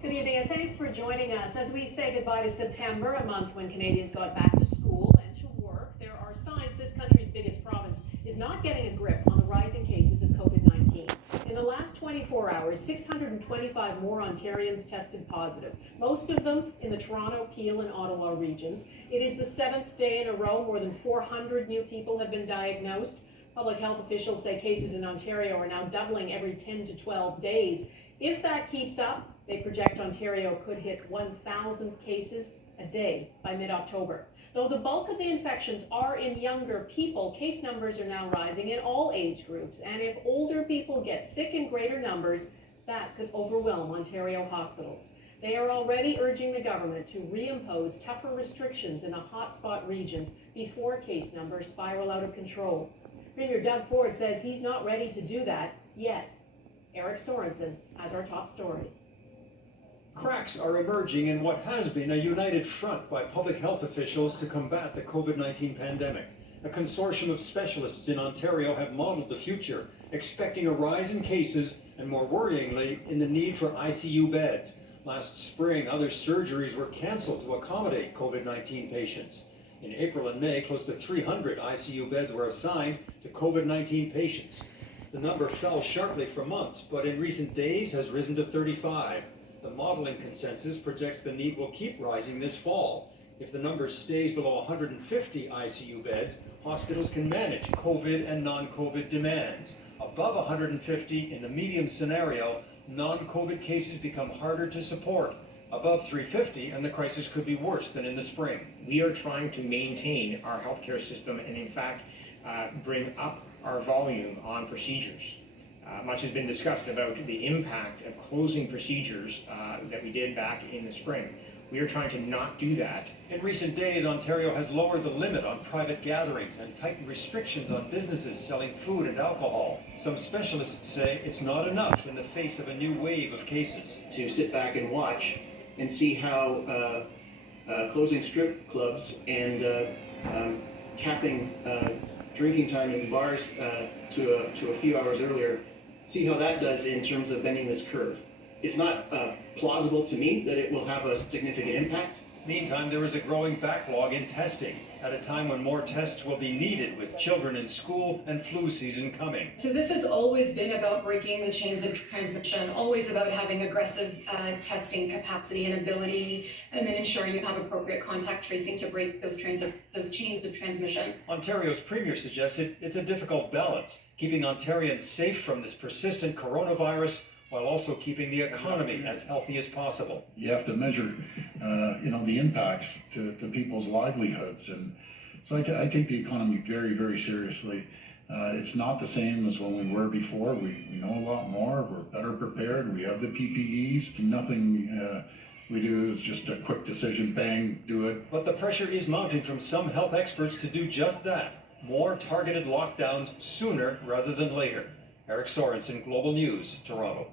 Good evening and thanks for joining us. As we say goodbye to September, a month when Canadians got back to school and to work, there are signs this country's biggest province is not getting a grip on the rising cases of COVID-19. In the last 24 hours, 625 more Ontarians tested positive, most of them in the Toronto, Peel, and Ottawa regions. It is the 7th day in a row more than 400 new people have been diagnosed. Public health officials say cases in Ontario are now doubling every 10 to 12 days. If that keeps up, they project Ontario could hit 1,000 cases a day by mid-October. Though the bulk of the infections are in younger people, case numbers are now rising in all age groups. And if older people get sick in greater numbers, that could overwhelm Ontario hospitals. They are already urging the government to reimpose tougher restrictions in the hotspot regions before case numbers spiral out of control. Premier Doug Ford says he's not ready to do that yet. Eric Sorensen has our top story. Cracks are emerging in what has been a united front by public health officials to combat the COVID-19 pandemic. A consortium of specialists in Ontario have modeled the future, expecting a rise in cases and, more worryingly, in the need for ICU beds. Last spring, other surgeries were cancelled to accommodate COVID-19 patients. In April and May, close to 300 ICU beds were assigned to COVID-19 patients. The number fell sharply for months, but in recent days has risen to 35. The modeling consensus projects the need will keep rising this fall. If the number stays below 150 ICU beds, hospitals can manage COVID and non-COVID demands. Above 150 in the medium scenario, non-COVID cases become harder to support. Above 350 and the crisis could be worse than in the spring. We are trying to maintain our healthcare system and in fact bring up our volume on procedures. Much has been discussed about the impact of closing procedures that we did back in the spring. We are trying to not do that. In recent days, Ontario has lowered the limit on private gatherings and tightened restrictions on businesses selling food and alcohol. Some specialists say it's not enough in the face of a new wave of cases. To sit back and watch and see how closing strip clubs and capping drinking time in bars to a few hours earlier, see how that does in terms of bending this curve. It's not plausible to me that it will have a significant impact. Meantime, there is a growing backlog in testing at a time when more tests will be needed with children in school and flu season coming. So this has always been about breaking the chains of transmission, always about having aggressive testing capacity and ability, and then ensuring you have appropriate contact tracing to break those chains of transmission. Ontario's premier suggested it's a difficult balance, keeping Ontarians safe from this persistent coronavirus while also keeping the economy as healthy as possible. You have to measure, the impacts to people's livelihoods. And so I take the economy very, very seriously. It's not the same as when we were before. We know a lot more, we're better prepared, we have the PPEs. Nothing we do is just a quick decision, bang, do it. But the pressure is mounting from some health experts to do just that. More targeted lockdowns sooner rather than later. Eric Sorensen, Global News, Toronto.